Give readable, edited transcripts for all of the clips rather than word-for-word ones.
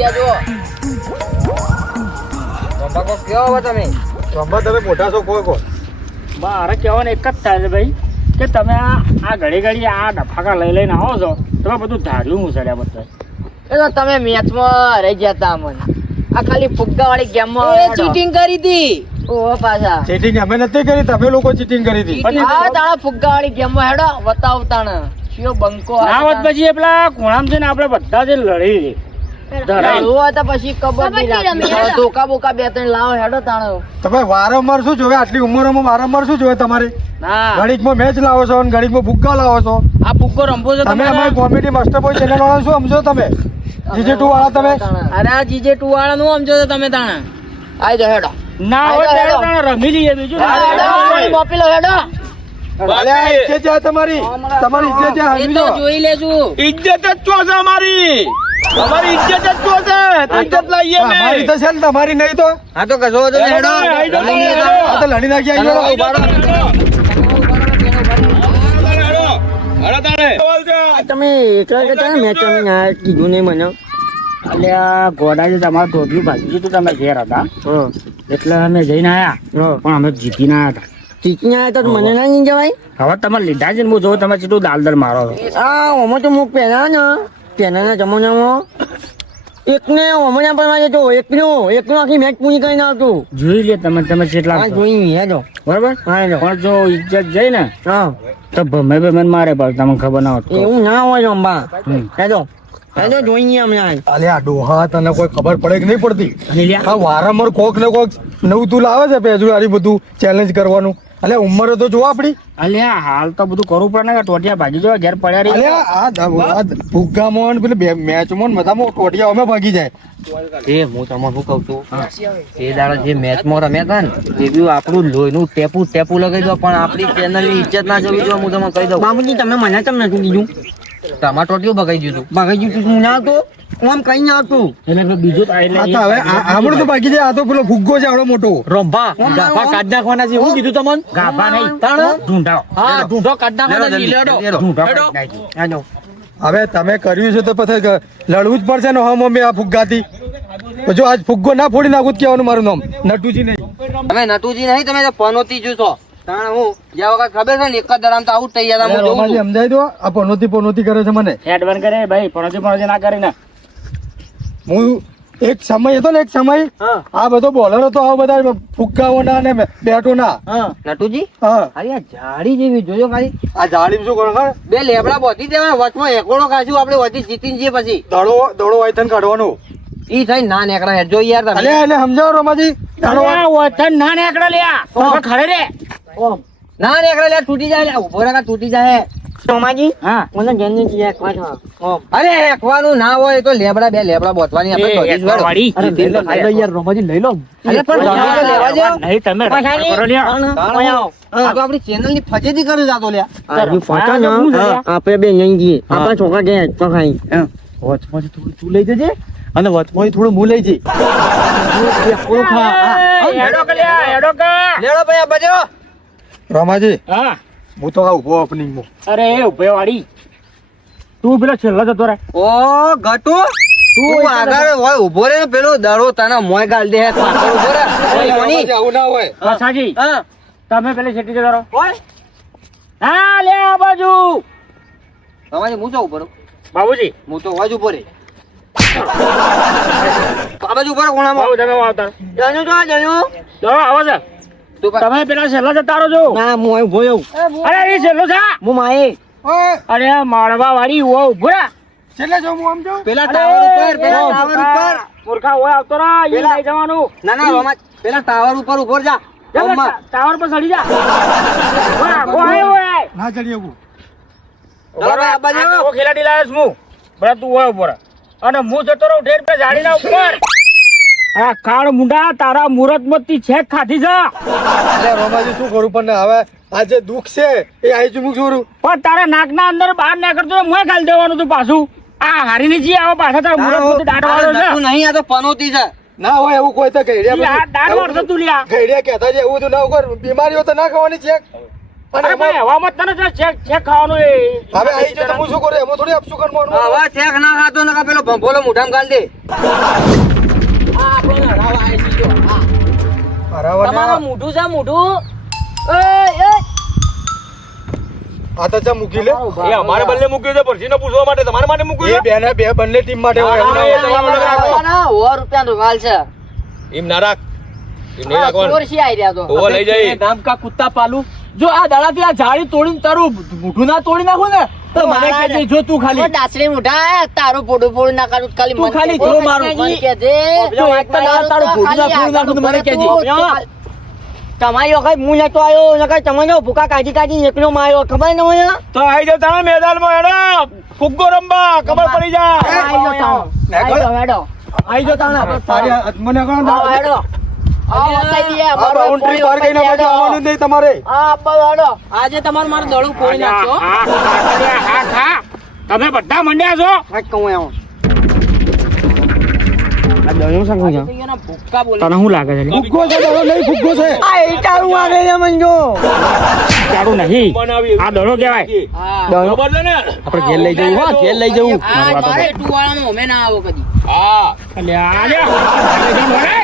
ગયા જો બાબા કેવો હો તમે રંભા તમે મોટા છો કોઈ કો મારે કહેવાનું એક જ થાય છે ભાઈ કે તમે આ ઘડી ઘડી આ ડફાકા લઈને આવો છો તમે બધું ધાર્યું મુસળ્યા બધા એ તો તમે મેચમાં રહી ગયા તા અમને આ ખાલી ફુગ્ગા વાળી ગેમમાં ચીટિંગ કરી હતી ઓહો પાછા ચીટિંગ અમે નથી કરી, તમે લોકો ચીટિંગ કરી હતી. આ તાણા ફુગ્ગા વાળી ગેમમાં હેડો બતાવતાને શિયો બંકો આ વાત પછી પેલા કોણામ છે ને આપણે બધા જે લડી છે પછી કબડ્ડી લાગી ધોકા બોકા બે ત્રણ લાવો હેડો તાણો તમે વારંવાર શું જોવે આટલી ઉંમરોમાં વારંવાર શું જોવે તમારે? ના ઘડીકમાં મેચ લાવો છો અને ઘડીકમાં ફુગ્ગા લાવો છો. આ ફુગ્ગો રમવો છે તમે અમારી કોમેડી માસ્ટર બોય ચેનલ વાળા શું સમજો તમે? જીજે2 વાળા તમે? અરે આ જીજે2 વાળા નું સમજો છો તમે તાણા આઈ જો હેડો ના હોય ત્યારે તાણે રમી લઈએ બીજું મોપી લો હેડો અરે આ ઇજ્જત છે તમારી ઇજ્જત છે, એ સમજી તો લો. જોઈ લેજો ઇજ્જત જ ચો છે અમારી ઇજ્જત જ ચો છે ઇજ્જત લઈએ અમારી તો છે ને તમારી નહીં તો હા તો કશો વાંધો નહીં, હેડો આ તો લડી નાખી આવી ગયો. તમે એકલા કરતા મેચ કીધું નહીં મને અલ્યા ગોડા જે તમારું ટોપલું ભાગી ગયું તમે ઘેર હતા એટલે અમે જઈને આયા પણ અમે જીતીને આયા હતા. ચીકીને આવ્યા તો મને ના નહીં જવાય હવે તમે લીધા છે ને હું જોઉં તમે સીધું દાલદર મારો છો. આ ઓમાં તો હું પહેલાના જમાનામાં એકને ઓમના પર જતો એકનો આખી મેચ પૂરી કરીને આવતું જોઈ લે તમે કેટલા હા જોઈ હેડો બરાબર પણ જો ઇજ્જત જઈ ને હા તો ભમે મને મારે પણ તમને ખબર ના હોત એવું ના હોય રંબા હેડો જોઈ હમણાં અલે આ ડોહા તને કોઈ ખબર પડે કે નહીં પડતી? અને લ્યા, આ વારંવાર કોક ને કોક નવું તું લાવે છે પેજુ આરી બધું ચેલેન્જ કરવાનું. અલે ઉંમર તો જો આપડી. અલ્યા હાલ તો બધું કરવું પડે ને કે ટોટિયા ભાગી જવા ઘેર પડ્યા રહી. અલે આ ફુગ્ગામાં ને પેલી મેચમાં બધામાં ટોટિયા અમે ભાગી જાય. એ હું તમને શું કઉ છું એ દાડા જે મેચમાં રમ્યા હતા ને એ બી આપણું લોહીનું ટેપુ લગાવી દો પણ આપણી ચેનલ ની ઇજ્જત ના જવી જોઈએ. હું તમને કહી દઉં બાબુજી તમે મને કેમ નથી કીધું તમારા ટોટિયું બગાઈ ગયું ભાગી ગયું હું ના આવતો આમ કઈ ના આવતું એટલે બીજું તો આ તો હવે આમળું તો ભાગી જાય. આ તો પેલો ફુગ્ગો છે આવડો મોટો. રંભા ગાભા કાઢ નાખવાના છે શું કીધું તમને? ગાભા નહીં ઢૂંઢાઓ હા ઢૂંઢો કાઢ નાખવાના છે. લેડો. ઢૂંઢાઓ હવે તમે કર્યું છે તો પછી લડવું જ પડશે ને. હા મમ્મી આ ફુગ્ગાથી તો જો આજ ફુગ્ગો ના ફોડી નાખું કહેવાનું મારું નામ નટુજી નહીં. તમે નટુજી નહીં તમે તો પનોતી જો છો તાણ હું જ્યાં વખત ખબર છે ને એક જ દરામ તો આઉટ થઈ ગયા હતા. હું જોઉં રોમાજી છું. સમજાય દો આ પનોતી કરે છે મને. હેડ બંધ કરે ભાઈ પણોજી ના કરે ને. હું એક સમય હતો ને એક સમય આ બધો બોલર હતો આ બધા ફુગ્ગાઓના ને બેટોના. નટુજી હા અરે આ જાડી જેવી જોજો ખાલી આ જાળી શું કરો ખબર? બે લેબડા બોધી દેવાય વચમાં એકોડો કાઢ્યું આપણે વચ્ચે જીતીને જઈએ પછી દડો વાયથન કાઢવાનો. ઈ થઈ ના નેકડા હેડ જો યાર તમે અલે એને સમજાવો રોમાજી. દડો વતન ના નેકડા લ્યા ખરે રે ના નેકડા લે તૂટી જાય લે ઉભો રહે તૂટી જાય સોમાજી હા મને જેને જીયા કોઠા અરે હેકવાનું ના હોય તો લેબડા બે લેબડા બોધવાની આપણે તો જ વળો. વાળી યાર રોમાજી લઈ લો અરે પણ જવા તો લેવા દો. નહીં તમે કરો લ્યા. આ તો આપણી ચેનલ ની ફજેતી કરું જાતો લ્યા આજુ ફોટા ના આપણે બે નહીં જઈએ આપણા છોકરા ગયા તો ખાઈ વચમાંથી થોડું તું લઈ જજે અને વચમાંથી થોડું હું લઈ જઈ. હેડો કે લ્યા હેડો કે લેડો ભાઈ આ બજો રોમાજી હા હું તો આ ઉભો ઓપનિંગમાં. અરે ઉભે વાળી તું પેલો છેલ્લો જતો રે ઓ ગટુ તું આગળ હોય ઉભો રે ને પેલો દડો તને મોય ગાલ દે પાછળ ઉભો રે ઓય કોની? આવું ના હોય. પાછાજી હા તમે પેલી છેટી જતો રહો ઓય હા લે આ બાજુ તમારી હું તો ઉભો રહું બાબુજી હું તો હોય જ ઉભો રે આ બાજુ ઉભો રહો કોણામાં બાબુ તમે આવતા જાણ્યું તો આ જાણ્યું જો આવો છે તું તમે પેલા છેલ્લા જતા રહો છો ના હું ભોયો અરે એ છેલ્લો છે હું માએ ઓય અરે માળવા વાળી ઓ ઉભો રે છેલ્લે જો હું આમ જાઉં. પેલા ટાવર ઉપર પેલા ટાવર ઉપર મૂર્ખા હોય આવતો રા એ પેલા- લઈ જવાનું ના ના રોમા પેલા ટાવર ઉપર ઉભો જા ઓમમાં. ટાવર પર ચડી જા ઓય ઓય ના ચડી શકું. ચાલો ભાઈ, આ બાજુ. આ ખેલાડી લાવ્યો છું હું બરા તું હોય ઉપર અને હું જતો રહું ઠેર પે ઝાડીના ઉપર આ કાળ મુંડા તારા મુરત મતી છેક ખાધી છે અરે રોમાજી શું કરું પણ હવે આ જે દુઃખ છે એ આઈ ચૂક છું. પણ તારા નાકના અંદર બહાર નીકળતો હોય મોય ખાલી દેવાનું તું પાછું આ હારીને જી આવો પાછા તારા મુરત મતી દાઢવાળો છે નતું નહીં આ તો પનોતી છે ના હોય એવું કોઈ તો ઈ આ દાઢ વાળતો તું લ્યા ઘડિયા કહેતા છે એવું તો ના કર. બીમારીઓ તો ના ખાવાની છે. અરે ભાઈ હવામાં તને જે ચેક ખાવાનું એ હવે આવી જાય તો હું શું કરું એમાં થોડી આપશું કરવાનું હવે શેખ ના ખાતો નકા પેલો ભંભોલો મોઢામાં ગાલ દે હરાવવાના મોઢું છે મોઢું આ તો ચા મૂકી લે એ અમારે બંને મૂક્યો છે પરસીને પૂછવા માટે તમારા માટે મૂક્યું એ બેને બે બંને ટીમ માટે હોય એવું ના હોય. એમ ના રાખ એમ નહીં રાખવાનું ઓવો લઈ જાય નામ કા કુત્તા પાલું જો આ દાડાથી આ જાળી તોડીને તારું મોઢું ના તોડી નાખું ને તો મને કહેજે જો તું ખાલી તારું પોડું પોડું ના કાઢું ખાલી તું ખાલી જો મારું મને કહેજે જો એક તો દાડા તારું મોઢું ના તોડી નાખું તો મને કહેજે તમારી વખત હું નતો આવ્યો નકર તમને ભૂકા કાઢી કાઢી એકલો માર્યો ખબર ન હોય તો આવી જાવ તમે મેદાનમાં હેડો ફુગ્ગો રમવા ખબર પડી જાય આઈ જો તાણા તારી મને કોણ આ બતાઈ દે આ બાઉન્ડ્રી પાર કરીને પછી આવવાનું જ નહીં તમારે આજે તમારે મારો દડો કોઈ નાખતો તમે બધા મંડ્યા છો કહું એમ આ દણું સંગું છે ભૂક્કા બોલે તને શું લાગે છે ફુગ્ગો છે દડો નહીં ફુગ્ગો છે આ ઈટાળું આવે છે મંજો ચારું નહીં આ દડો કહેવાય દણું ખબર છે ને આપણે ઘેર લઈ જવું હો ઘેર લઈ જવું મારે ટુવાળામાં અમે ના આવો કદી હા અલે આલ્યા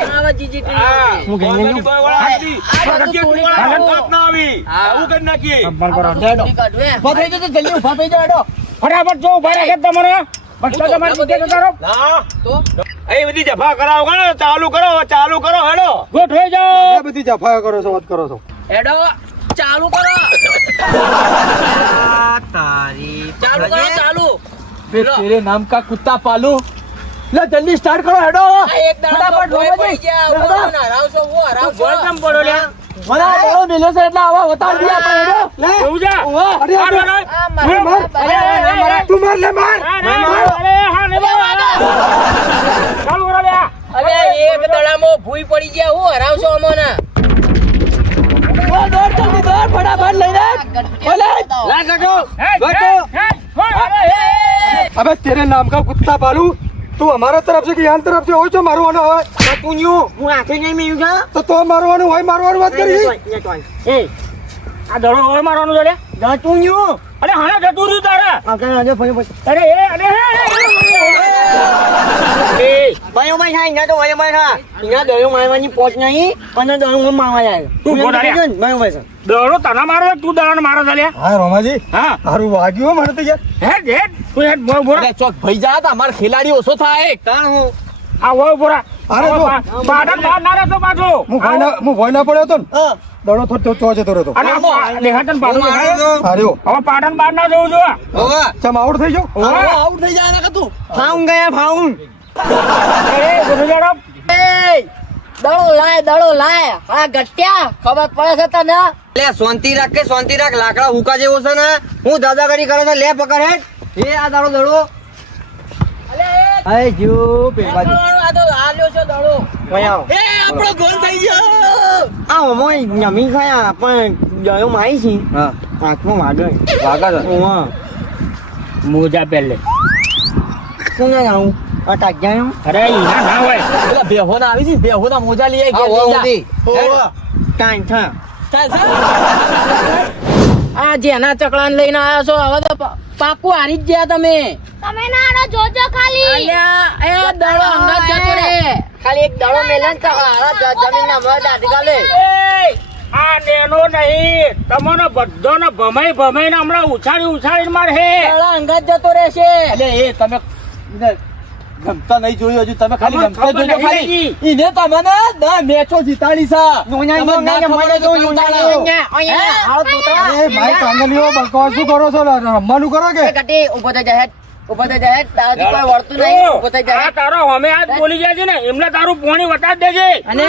આવા જીજી હું ઘેર લઈ વાળાની કોઈ વાળા નથી. નક્કી તું વાળા વાત ના આવી એવું કરી નાખીએ ફટાઈ જતો જલ્દી ઉભા થઈ જાવ ફટાફટ જો ઉભા રાખે તમારે બચ્ચા તમારે મૂકે જતા રહો ના એ બધી જફા કરાવો કરો ચાલુ કરો હેડો ગોઠવાઈ જાઓ આ બધી જફાયો કરો છો વાત કરો છો હેડો ચાલુ કરો ચાલુ तेरे नाम का कुत्ता पालू લે જલ્દી સ્ટાર્ટ કરો હેડો એક દાડા ફટાફટ પડી ગયા હરાવશો હું હરાવશો કેમ પડો લે મને બોલો મિલો છે એટલે આવા વતાડ દી આપણે હેડો એવું છે અરે તું માર લે માર ચાલુ કરો લે અરે એક દડામાં ભૂઈ પડી ગયા હું હરાવશો અમોને દોડ જલ્દી દોડ ફટાફટ લઈને બોલે લા ગટો अबे तेरे नाम का कुत्ता पालू तू हमारा तरफ से कि यहाँ तरफ से हो जो मारवानो है પૂન્યું હું આખે નહીં મેં છે तो तो मारवानो है मारवानो बात करी એ આ દડો ઓર મારવાનું છે લે પૂન્યું અરે હાલે જતું રહ્યું તારે આપણે આજે ફરી પછી અરે એ અરે એ ભાઈઓ ભાઈ હા અહીંયા તો ભાઈઓ ભાઈ હા અહીંયા દળું મારવાની પોચ નહીં અને દળું હું મારવા જાય તું બોલા રે. ભાઈઓ ભાઈ દડો તને મારે તું દડાને મારો છે લે हाँ रोमाजी હા हारू वाग्यो मारे तो यार હેડ હેડ તું હેડ બોલ બોલ ચોક ભઈ જા તો અમાર ખેલાડી ઓછો થાય તાણ હું આ વોય બોરા અરે જો. પાડન બહાર ના રહેતો પાછો मु भोय ना पड़े तो दड़ो थो तो चो जतो रहतो અને લેહાતન પાડો अरे ओ હવે પાટણ બહાર ના જવું જો चम आउट થઈ જો આઉટ થઈ જાય ના તું ફાઉન ગયા ફાઉન અરે ગુરુજાડો દડો લાય હા ગટ્યા ખબર પડે છે તને લે શાંતિ રાખ કે શાંતિ રાખ લાકડા હુકા જેવો છે ને હું દાદાગીરી કરે છે લે પકડ હેડ એ આ દાડો દડો અરે જો પેલા આ તો હાલ્યો છે દડો ભયા એ આપણો ગોલ થઈ ગયો આ ઓમોય જમી ખાયા પણ દળું મારી છે હા આંખમાં વાગણ વાગા છે ઓવા મોજા પહેલે કોણ આવું આ તાગ્યા અરે ઈના ના હોય પેલા બેહો ના આવી છે બેહો ના મોજા લઈ હા ઓ ઉધી કાંઈ થા આ જેના ચકલાને લઈને આવ્યા છો હવે તો પાકું હારી જ ગયા તમે તમે નાનો જોજો ખાલી અલ્યા એ દડો અંગાત જતો રે ખાલી એક દડો મેલે ને હારા જમીન ના મત આધી કાલે આ નેનો નહીં તમને બધાને ભમાઈ ભમાઈને હમણાં ઉછાળીને મારે દડો અંગાત જતો રહેશે એટલે એ તમે ગમતા નહીં જોયું હજુ તમે ખાલી ગમતા જોજો ખાલી ઈને તમને 10 મેચો જીતાડી છે એ ભાઈ કાંગલીઓ બકવાસ શું કરો છો રમવાનું કરો કે કટી ઉભો થઈ જાય ઉભો થઈ જાય તારાથી કોઈ વળતું નહીં ઉભો થઈ જાય આ તારો અમે આજ બોલી ગયા છે ને એમને તારું પોણી વટાડ દેજે અને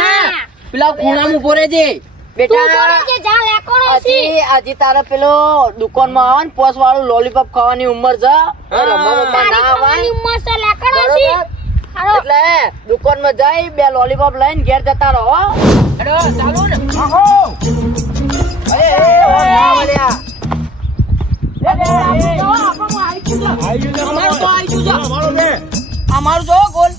પેલા ખૂણામાં ઉભો રહેજે તું બોલે બેટા છે જા લેકોડો છે હજી તારે પેલો દુકાનમાં આવે ને પોસ વાળું લોલીપોપ ખાવાની ઉંમર છે રમવા ના ખાવાની આવવાનું. ઉંમર છે લેકોડો છે હાલો એટલે દુકાનમાં જઈ 2 લોલીપોપ લઈને ઘેર જતા રહો હેડો ચાલો ને આહો એ ના વળ્યા અમારું જો ગોલ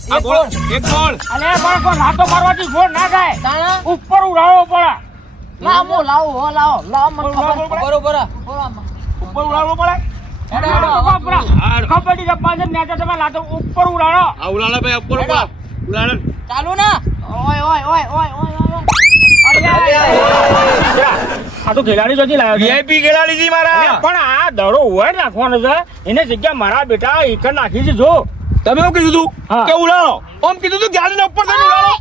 એક ગોળ અલે પણ કોઈ નાતો મારવાથી ગોળ ના થાય તાણા ઉપર ઉડાડવો પડે લાવો લાવો હો લાવો લાવો મને ખબર ઉપર ઉડાડવો પડે કબડ્ડી રમવા છે નેચર તમે લાતો ઉપર ઉડાડો આ ઉલાળા ભાઈ ઉપર ઉપર ઉલાળા ચાલુ ના ઓય ઓય ઓય ઓય ઓય આ તો ખેલાડી જોતી લાવ્યો છે વીઆઈપી ખેલાડી જી મારા પણ આ દડો હોય નાખવાનો છે એને જગ્યા મારા બેટા એક નાખી છે જો તમે શું કીધું તું હા. કે ઉલાળો આમ કીધું તું ગાડીને ઉપર થઈને ઉલાળો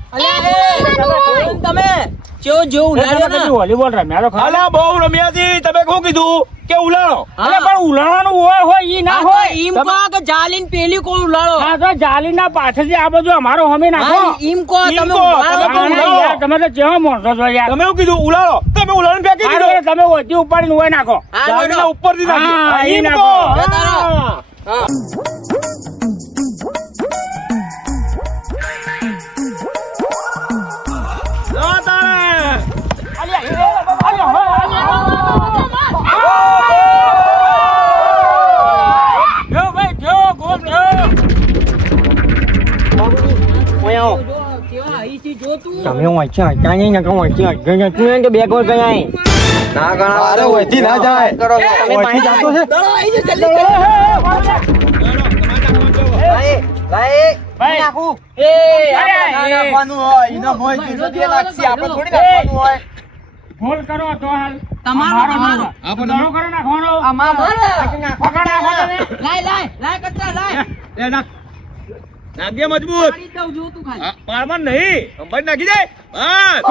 વોલીબોલ રમ્યા તો ખરા. અલા બહુ રમ્યા છી તમે શું કીધું કે ઉલાળો અરે પણ ઉલાળવાનું હોય ઈ ના હોય હા તો જાલીના પાછળથી આ બધું અમારો હમે નાખો ઈમ કહો, તમે યાર, તમે તો કેવો માણસો છો યાર તમે શું કીધું ઉલાળો તમે ઉલાળીને ફેંકી આ દીધો તમે ઓછી ઉપાડીને હોય નાખો ગાડીના ઉપરથી હા, નાખી ઈ ઈમ નાખો. કહો. હા. લો તારે. જો ભાઈ જો ગોલ જો તમે વાંચ્યા હતા નહીં નકર વાંચ્યા તું એને તો બે ગોળ ગણાય ના ગણાવો. અરે ઓયથી ના જાય કરો છો. ઓયથી જાતો છે લાય, લાય. ભાઈ નાખું. અરે, ના નાખવાનું હોય. એનો ભોય કીધું તે નાખશે. આપણે થોડી નાખવાનું હોય. ગોલ કરો તો હાલ તમારો તમારો દડો કરો નાખવાનો પકડ નાખો તમે લાય લાય લાય કચરા લાય લે નાખ. નાખ દે મજબૂત પાડી દઉં જો તું ખાલી હા, પાડમાં નહીં અંબાઈ નાખી દે બસ.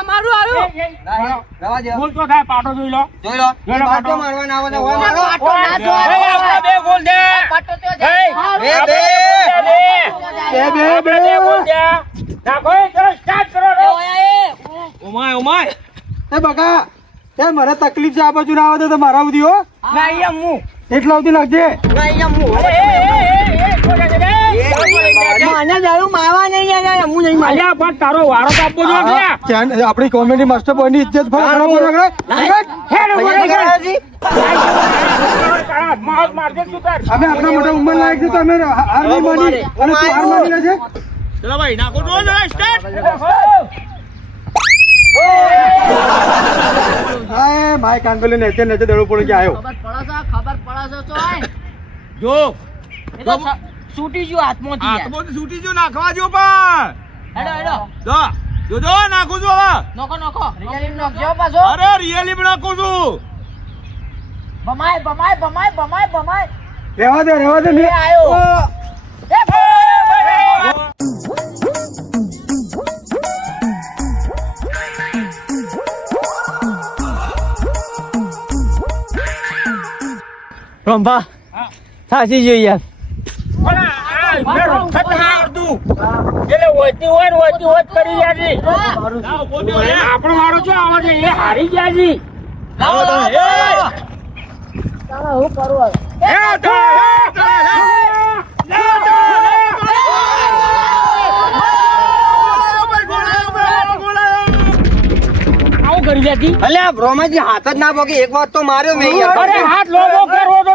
અમારું આવ્યું રવા દો. ગોલ તો થાય પાટો જોઈ લો જોઈ લો. જોઈ લો, બાટો બાટો. મારવાના આવે તો હોય મારો. પાટો ના એ જોવાય. આપણા બે ગોલ દે પાટો તો એ, જાય. બે, બે. આપણે બે ગોલ દે નાખો એ ચલો સ્ટાર્ટ કરો રો. ઓમાય ઓમાય એ બકા એ મને તકલીફ છે આ બાજુ ના આવે તો મારા સુધી હો ના અહીંયા હું એટલા સુધી નાખજે એ ગોલ દે રે. મને દારૂ મારવા નહીં યાર હું નહીં મારી અલ્યા પણ તારો વારો તો આપવો જોઈએ ને. ત્યાં આપણી કોમેડી માસ્ટર બોય ની ઇજ્જત ખરાબ હેડ ઉભો રહી ગયો. માર મારજે તું તાર. અમે આપણા મોટા ઉંમર લાયક છે તો અમે હાર નહીં માની અને તું હાર માની લે છે ચલો ભાઈ નાખો તો જરા સ્ટાર્ટ. હા માય કાનબેલે નેચે નેચે દડો પડી કે આવ્યો ખબર પડે છે ચોય જો એ તો છૂટી ગયું હાથમાંથી યાર. હાથમાંથી છૂટી જો નાખવા જો પણ હેડો હેડો જો જો જો નાખું છું હવે નોખો નોખો રિયલી નોખજો પાછો અરે રિયલી પણ નાખું છું બમાય બમાય બમાય બમાય બમાય રહેવા દે એ આયો રંભા સાચી જોઈએ યાર પણ આ મેં રમત ના આવડતું. એટલે ઓછી હોય ને ઓછી હોય જ કરી ગયા છે. આપણો વાળો શું આવે છે એ હારી ગયા છે. લાવો તમે હું કરું આવું કરી જતી. અલ્યા બ્રોમાજી હાથ જ ના પોકે એક વાર તો માર્યો મેં યાર. અરે હાથ લોબો કરવો તો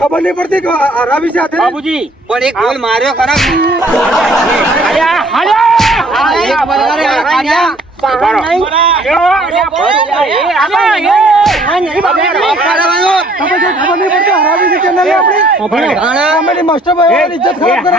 ખબર નહીં પડતી કે હરાવી છે હાથે બાબુજી પણ એક ગોલ માર્યો ખરા. અલ્યા હાલ્યા. એક બરાબર હાર્યા. ખબર નહીં પડતી હરાવી છે કે નહીં આપણી કોમેડી માસ્ટર બોય ની ઇજ્જત ખરાબ કરે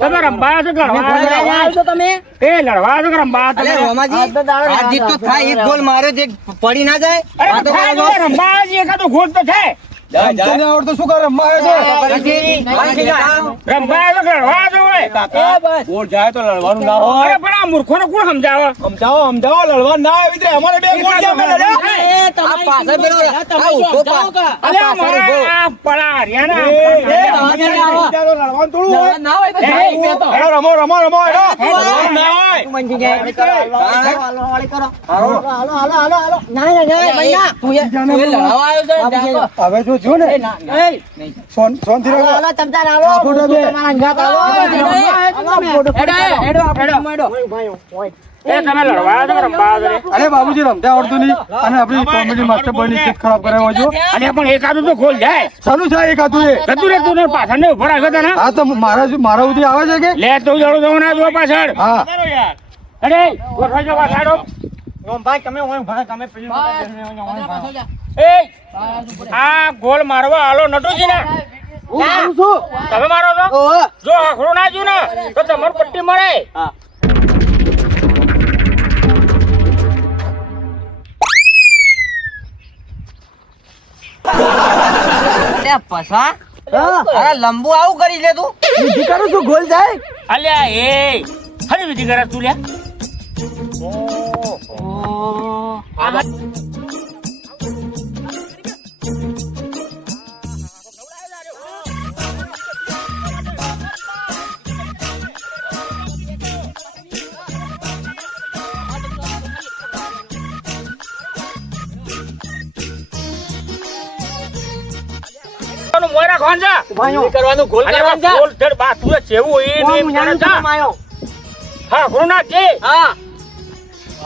તમે રંબા છો કે લડવા છો? તમે એ લડવા છો કે રંબા અલે તમે? રોમાજી હાર જીત તો થાય એક ગોલ માર્યો જે પડી ના જાય અરે આ તો થાય કાંઈ તો રંબા છે, એકાદો ગોળ તો થાય. તને આવડતું શું કરે રમવા આવ્યો છે રંબા છો કે લડવા છો હોય? ગોળ જાય તો લડવાનું ના હોય અરે પણ આ મૂર્ખોને કોણ સમજાવે? સમજાવો લડવાનું ના આવી રીતે અમારે બે ગોળ ગયા અમે લડ્યા. આ પાછળ પેલો આ ઉભો પા- અલે આ મારા આ પડા હરિયાણા. લડવાનું થોડું હોય ના હોય તો એ, જાય તો હેડો રમો રમો રમો હેડો લડવાનું ના હોય લડાવા આવ્યો છે જાકો. હવે જો જો ને સોનથી રહો હેડો હેડો આપણે હેડો એ તમે લડવા આવ્યા છો કે રમવા આવ્યા છો? અરે બાબુજી રમતા આવડતું નહીં અને આપણી કોમેડી માસ્ટર બની ઇજ્જત ખરાબ કરાવ્યો છો. અને પણ એકાદું તો ખોલ જાય શાનું છે એક હતું એ? જતું રે તું પાછળ ને ઉભો રાખ્યો તને હા તો મારા સુધી આવે છે કે લે તો જડો તો ના જો પાછળ હા અરે ગોઠવાઈ જાઓ પાછળ એ આ ગોળ મારવા હાલો નટુજી ને તમે મારો છો જો આખડું ના જો ને તો તમારું પટ્ટી મળે અરે પસા અરે લંબુ આવું કરી લે તું વિધિ કરું છું ગોલ જાય. અલ્યા એ હરી વિધિ કરે તું લ્યા મોયરા ખોંજા કરવાનું ગોલ કરવાનું છે. ગોલ ધડ બા તું જેવું એ હું નાનું છું માયો. હા ખરું ના છે હા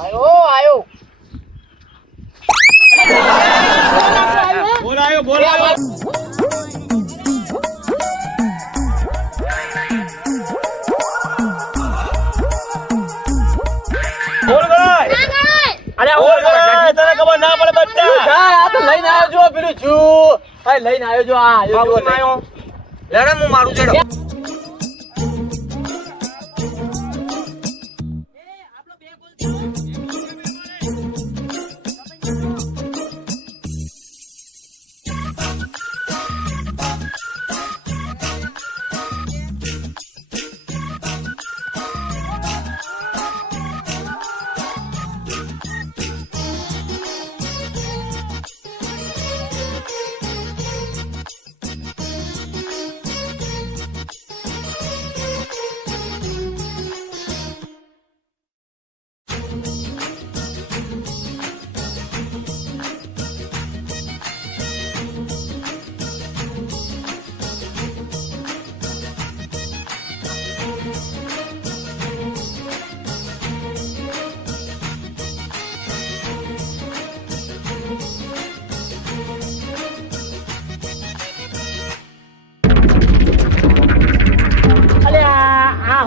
આયો બોલ આવ્યો ગોલ ગણાય ના ગણાય. અરે બોલ ગોલ ગણાય. તને ખબર ના પડે બધા આ તો લઈને આવ્યો જો પેલું છું લઈને આવ્યો જો આ લેડે હું મારું ચડો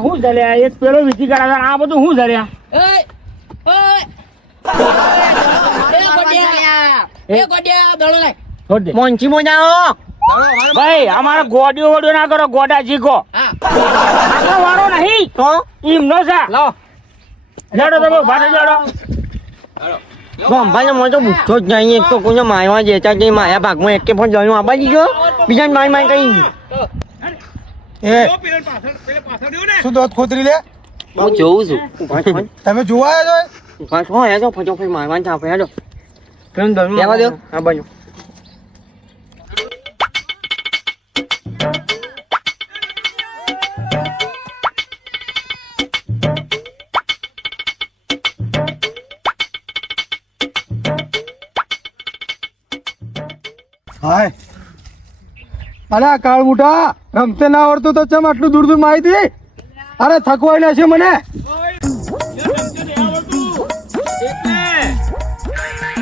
હું જલ્યા એક પેલો વિધિ કરાવે આ બધું હું જલ્યા મોંચી મોજાઓ. ભાઈ અમારે ગોડીઓ વડો ના કરો ગોડા શીખો આપણો વારો નહીં તો ઈમ નો છે લડો તમે ભાડે લડો ગોમભાઈ મને તો ભૂખતો જ નહીં. એક તો કોઈને મારવા જતા કે મારા ભાગમાં એક કે પણ જણું આપવા દીધો બીજાને મારી કઈ એ શું દોત ખોતરી લે હું જોઉં છું તમે જોવા આવ્યા છો? હેડો ફટોફટ મારવાનું થાપે હેડો કેમ દણું લેવા દો. હા બાજુ હાય અરે આ કાળ મુઠા રમતે ના આવડતું તો ચમ આટલું દૂર દૂર માહિતી અરે થકવાય ના છે મને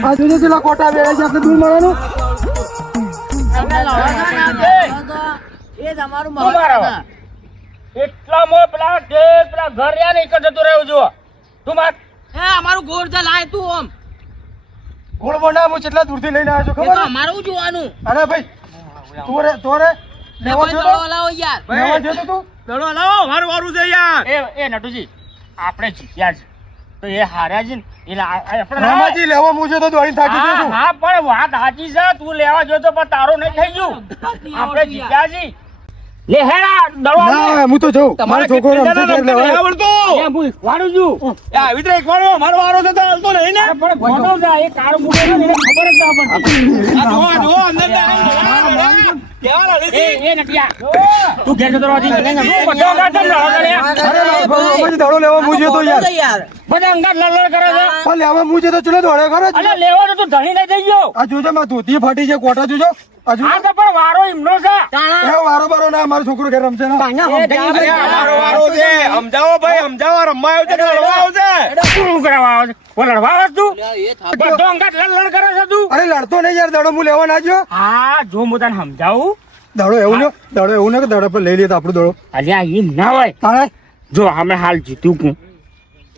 આ જોજો પેલા કોટા વેળે છે આટલું દૂર મળવાનું એટલા મો પેલા પેલા ઘર રહ્યા ને એક જતો રહ્યો જો તું માર અમારું ગોળ છે લાય તું આમ ગોળ બોના હું કેટલા દૂરથી લઈને આવ્યો છું ખબર છે? અમારું જોવાનું અરે ભાઈ તોરે લેવા જો તો લાવો યાર લેવા જો તો તું ચલો લાવો મારું વારું છે યાર એ નટુજી આપણે જીત્યા છે તો એ હાર્યા છે ને એટલે આપણે રામાજી લેવા મૂજો તો દોડીને થાકી હા જશું હા પણ વાત સાચી છે તું લેવા જો તો પણ તારો નહીં થઈ ગયું આપણે જીત્યા છીએ લે હેડા દડો ના હું તો જઉં મારો છોકરો રમશે ત્યારે લેવા આવડતું વાળું છું આવી રીતે એક મારો વારો છે તો હાલતો નહીં ને પણ ભણો છે એ કાળ મૂકે ને એને ખબર જ ના પડતી આ જુઓ અંદર એ નટિયા તું ઘેર જતો રહો જી. તું બધો અંગાત કેમ લડો છો લે? અરે બાબુજી દડો લેવા મુજે તો યાર બધા અંગાત લડ કરે છે. પણ લેવા મુજે તો ચલો દોડે ખરો અલે લેવો તો તું ધણી લઈ જઈ ગયો. આ જોજો માં ધોતી ફાટી છે કોટા જોજો હજુ આ તો પણ વારો એમનો છે. એ વારો બારો ના મારો છોકરો ઘેર રમશે ને અમારો વારો છે સમજાવો ભાઈ સમજાવો રમવા આવ્યો છે કે લડવા આવ્યો છે શું કરવા આવે છે? ઓ લડવા આવે છે તું? બધો અંગાત લડ કરે છે તું. અરે લડતો નહીં યાર દડો હું લેવા ના જો હા જો હું તને સમજાવું. દડો એવું ને કે દડો પર લઈ લે તો આપણું દડો અલ્યા એમ ના હોય. તારે જો અમે હાલ જીત્યું કું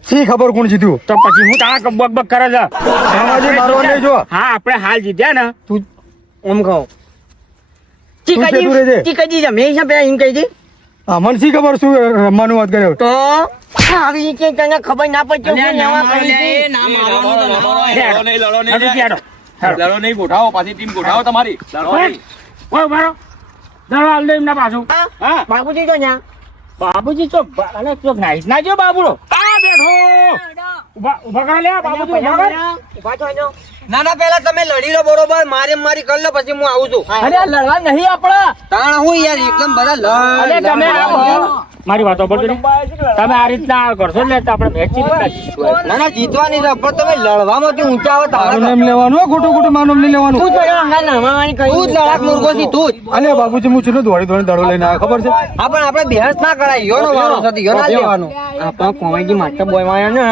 શી ખબર કોણ જીત્યું તો પછી હું તારા બક કરે છે. આમાંથી મારવા નહીં જો હા આપણે હાલ જીત્યા ને. તું એમ કહો તું કેતું રહેજે. ચીકજી જમે છે પેલા એમ કહી દી અમને શી ખબર શું રમવાનું વાત કર્યો તો આવી રીતે તને ખબર ના પડતી હું લેવા કરી હતી. લડો નહીં લડો નહીં નથી યાર. લડો નહીં ગોઠાવો પાછી ટીમ ગોઠાવો તમારી લડો નહીં ઓય મારો દડો હાલ દે એમના પાછું. હા, બાબુજી તો ન્યા બાબુજી ચોક અલે ચોક નાઈસ ના જો બાબુડો આ બેઠો ઉભા કર લે બાબુજી ઉભા કર. ઉભા થો એનો. ના ના પેલા તમે લડી લો બરોબર મારી કરી લો પછી હું આવું છું અરે આ લડવા નહીં આપડા. તાણ હું યાર એકદમ બધા અલે તમે મારી વાતો પર તમે આ રીતના કરશો ને તો આપણે મેચ જીતતા. ના ના જીતવાની છે પણ તમે લડવામાંથી ઊંચા આવો તારું તારે નામ લેવાનું હો, ખોટું ખોટું મારું નામ નહીં લેવાનું તું તો અંગા નાવાની કહી તું જ લડાક મુર્ગો છી તું જ અલે બાબુજી હું છું દોડી દડો લઈને આવ્યો ખબર છે હા પણ આપણે બહેસ ના કરાય યોનો વારો છે યો ના લેવાનું આપણા કોમેડી માટે બોલવાના ને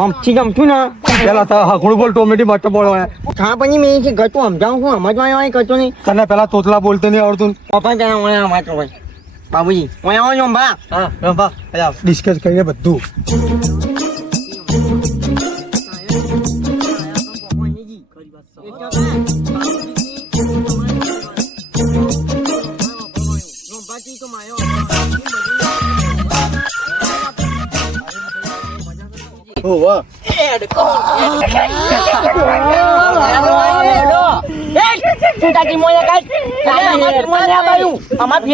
હમથી જમતું ને પેલા તો હખડું બોલ ટોમેટી માટે બોલવા હા પછી મેં કે ગતું સમજાવું હું સમજવા આવી કરતો નહીં તને પેલા તોતલા બોલતે નહીં આવડતું પપ્પા ત્યાં મને વાંચો ભાઈ બાબુજી હું આવો છો ભા હા રંભા પેલા ડિસ્કસ કરીને બધું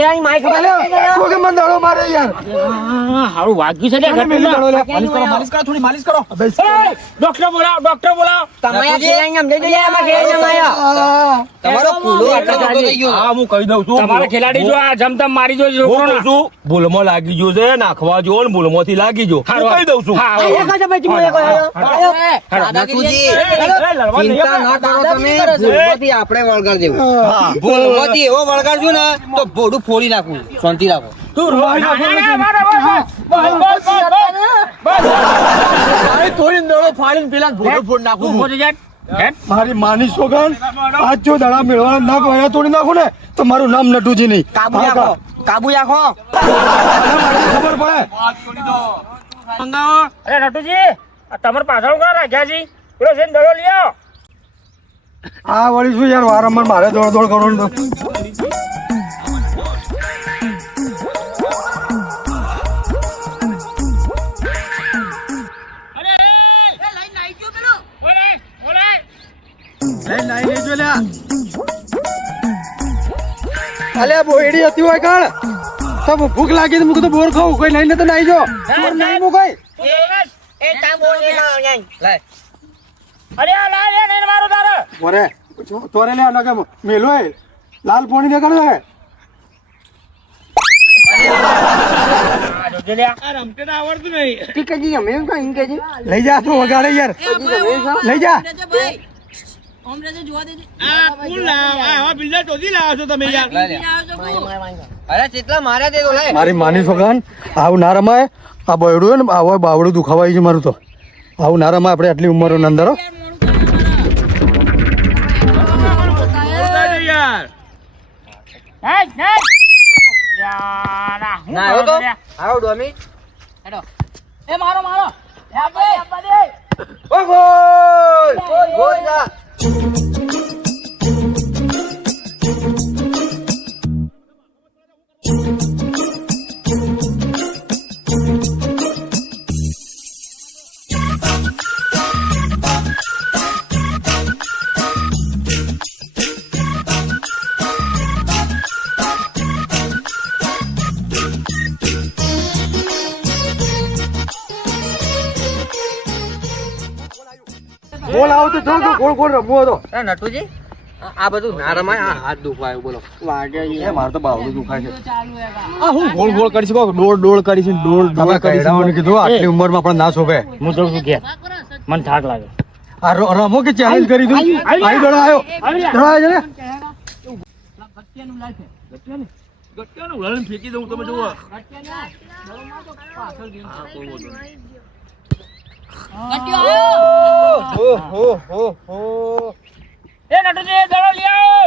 કોકે મને દડો મારે યાર હારું વાગ્યું છે લે મેલી ઘરમાં. દડો લે ડોક્ટર બોલાવો તમારો કુલો આટલો મોટો થઈ ગયો હા હું કહી દઉં છું તમારા ખેલાડી જો આ જમતમ મારી જો હું છોકરો કહું છું ભૂલમાં લાગી ગયો છે નાખવા જો ને ભૂલમાંથી લાગી જો હું કહી દઉં છું નથુજી ચિંતા ના કરો તમે ભૂલમાંથી આપણે વળગાર દેવું ભૂલમાંથી એવો વળગાડશું ને તો ભોડું ફોડી નાખવું શાંતિ રાખો મારી માની સોગન આજ જો દડા મેળવા ના ગયા તોડી નાખું ને તો મારું નામ નટુજી નહીં કાબુ રાખો કાબુ રાખો ખબર પડે અરે નટુજી આ તમારે પાછળ કોણ રાખ્યા છે પેલો છે ને દડો લઈ આવો. આ વળી શું યાર વારંવાર મારે દોડ દોડ કરવાનું અલ્યા બોયડી હતી હોય કાળ તો ભૂખ લાગી તો મુક તો બોર ખાવું કોઈ લઈને તો નાઈ જો નહીં મુકાય અરે આ લાય લે નહીં મારો તારે બોરે તોરે લે નકે મેલો હે લાલ પાણી દે કાઢો હે આ જોજે લે ટીકજી જમે એમ કહી કેજી લઈ જા તું વગાડે યાર લઈ જા અરે ચેટલા માર્યા તે તો લે મારી માની સોગન આવું ના રમાય આ બયડું ને આવું બાવડું દુખાવાય છે મારું તો આવું ના રમાય આપણે આટલી ઉંમર અંદર ના આવ્યો તો આવો ડોમી ઓ ગોલ ગોલ જા બોલ આવો તો જો ગોળ ગોળ રમવો હતો નટુજી આ બધું ના રમાય, આ હાથ દુખાયો બોલો. એ મારે તો બાવડું દુખાય છે. આ હું ગોળ ગોળ કરીશ કહો, ડોળ કરીશ ને તમે કહેડાઓને કીધું આટલી ઉંમરમાં પણ ના શોભે. હું જઉં છું ઘેર. મને થાક લાગે. આ રમો કે ચેલેન્જ કરી દઉં. આઈ દડો આવ્યો. દડો આવ્યો છે ને. ગટ્યાનું વલણ ફેંકી દઉં તમે જુઓ. એ નટુજી દડો લઈ આવો.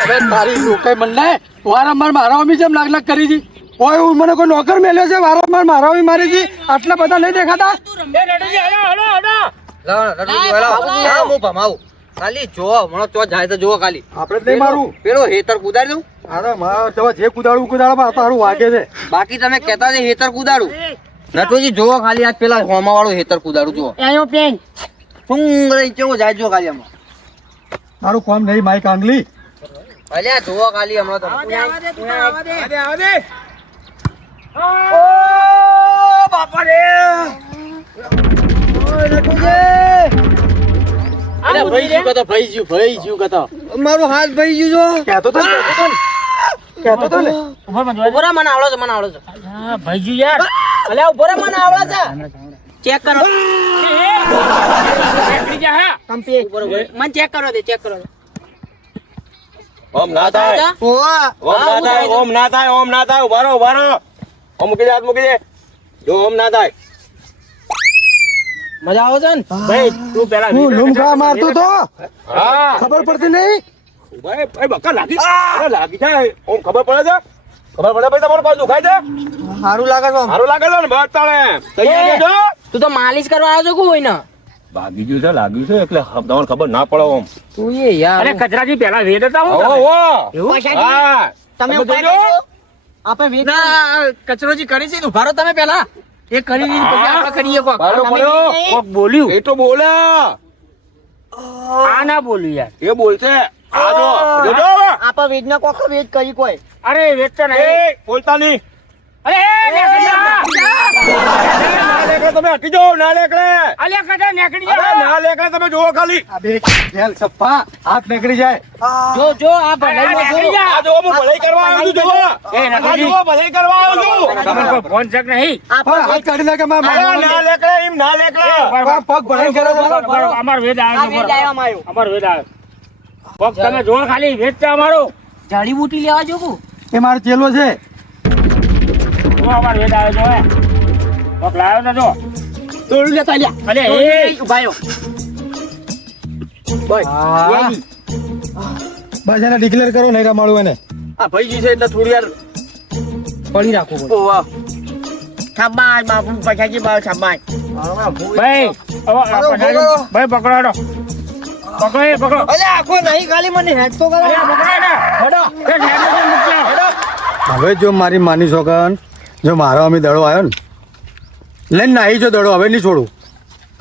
હવે તારી લોકાઈ મને વારંવાર મારા અમી જેમ લાગ કરી હતી. ઓય હું મને કોઈ નોકર મેલ્યો છે, વારંવાર મારા અમી મારી હતી. આટલા બધા નહીં દેખાતા. એ નટુજી હડો હડો હડો. લાવો, રડુજી લાવો. હા, હું ભમાવું. ખાલી જો હમણાં તો જાય તો જુઓ ખાલી. આપણે જ નહીં મારું. પેલો હેતર કુદાડી દઉં. અરે મારા તમે જે કુદાડું કુદાડવા તારું વાગે છે. બાકી તમે કહેતા છે હેતર કુદાડું. નટુજી જોવો ખાલી આ પેલા હોમા વાળું હેતર કુદાડું જુઓ. એનો પેન સુંગળી કેવો જાય જો ખાલી હમણાં. તારું કોમ નહીં માઈક આંગલી. અલ્યા જુઓ ખાલી હમણાં તમે. મારું હાથ ભરી ગયું છો. કહેતો તો ને. ઉભો મને ઉભો રહો, મને આવડે છે, મને આવડે છે. હા ભાઈજી યાર. અલ્યા ઉભો રહો, મને આવડે છે. ચેક કરો નીકળી જા હા. કંપી મને ચેક કરો દે, ચેક કરો દે. ઓમ ના થાય, ઓમ ના થાય, ઓમ ના થાય, ઓમ ના થાય. ઉભા રહો, ઉભા રહો. ઓમ મૂકી દે, હાથ મૂકી દે. જો ઓમ ના થાય. મજા આવે છે ને? ભાઈ તું પેલા હું લૂમકા મારતો તો હા ખબર પડતી નહીં. ભાઈ ભાઈ બક્કા લાગી અરે લાગી જાય. ઓમ ખબર પડે છે? ખબર પડે ભાઈ તમારું કોઈ દુખાય છે? સારું લાગે છે. સારું લાગે છે ને? બસ તાણે તૈયાર રહેજો. તું તો માલિશ કરવા આવ્યો છો કે હોય ને? ભાગી ગયું છે, લાગ્યું છે એટલે તમને ખબર ના પડે ઓમ. તું એ યાર. અરે કચરાજી પેલા વેદ હતા હું ઓ તમે? ઓ હા તમે ઉપાય જોજો. કરજો. આપણે વેચ કચરોજી કરી છે, ઉભા રહો તમે પેલા. એ કરી દીધી પછી આપણે કરીએ કોક. બારો પડ્યો. કોક બોલ્યું. એ તો બોલે, આ ના બોલ્યું યાર. એ બોલશે. આ જો જોજો હવે. આપણે વેચના કોક વેચ કરી કોઈ. અરે વેચતા નહીં. એ બોલતા નહીં. અરે એ નીકળી જા. ના લેકડે તમે હટી જાઓ, ના લેકડે. અલ્યા કચરા નીકળી અરે જા. ના લેકડે તમે જોવો ખાલી. આ બે જેલ સપ્પા હાથ નીકળી જાય. જો જો આ ભલાઈમાં નીકળી જો. જા. આ જો હું ભલાઈ કરવા આવ્યો છું, જોવો. એ આ જો ભલાઈ કરવા આવ્યો છું. તમે કોઈ ફોન ચેક નહીં. પણ હાથ કાઢી નાખે અરે ના લેકડે, એમ ના લેકડે. પગ ભરાઈ કરે છે. અમાર વેદ આ આવે વેચ આવ્યો અમારો. અમાર વેદ આવે કોક તમે જોવો ખાલી વેચતા અમારો જડીબુટી લેવા જો કુ. એ મારો ચેલો છે. જો અમાર વેદ આવે જો હે કોક લાવ્યો તો જો દોડું લેતા લ્યા. અલે એ ઉભા રહ્યો. હા. બસ એને ડિક્લેર કરો નહીં રમાડું એને. આ ભાઈ છે એટલે થોડી યાર પડી રાખો કોઈ. ઓવા. શાબાશ બાપુ, પછાજી બાપ, શાબાશ. ભાઈ હવે આ પછાડી ભાઈ પકડો હેડો પકડો એ પકડો અલ્યા આખો નહીં ખાલી મને હેડ તો કરો. અરે આ પકડો હેડો એ હેડો મૂકી હેડો હવે જો મારી માની છોકન જો મારો અમે દડો આવ્યો ને લઈને નાહી જો દડો હવે નહીં છોડું.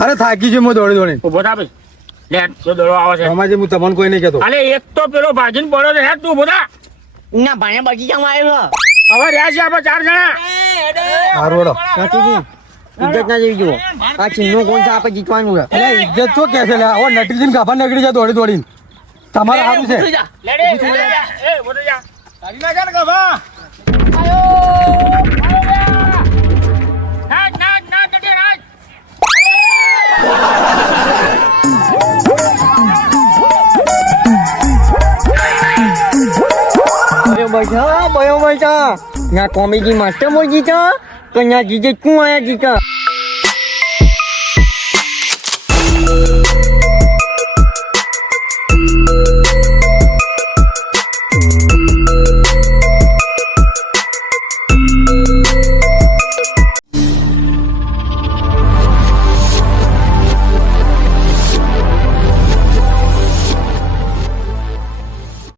અરે થાકી છું હું દોડી દોડી. ઉભો થા ભાઈ લે જો દડો આવે છે રમાજી હું તમને કોઈ નહીં કહેતો. અલે એક તો પેલો ભાગીને પડ્યો છે હેડ તું ઉભો થા ના ભાણે બગીચામાં આવ્યો. હવે રહ્યા છે આપણે 4 જણા સારું હેડો. સાચું ઇજ્જત ના જેવી જુઓ આ ચિહ્નો કોણ છે આપણે જીતવાનું છે. એટલે ઇજ્જત તો કે છે લે હવે નટરીજીને ગાભા નીકળી જાય દોડી દોડીને. તમારે સારું છે. લેડે એ ઉભો થઈ જા તારી ના કર ગભા. નાચ નાચ નાચ નાચ નાચ બયો બૈસા ના કોમેડી માસ્ટર મોર જીતા કન્યા જીતે કું આયા જીતા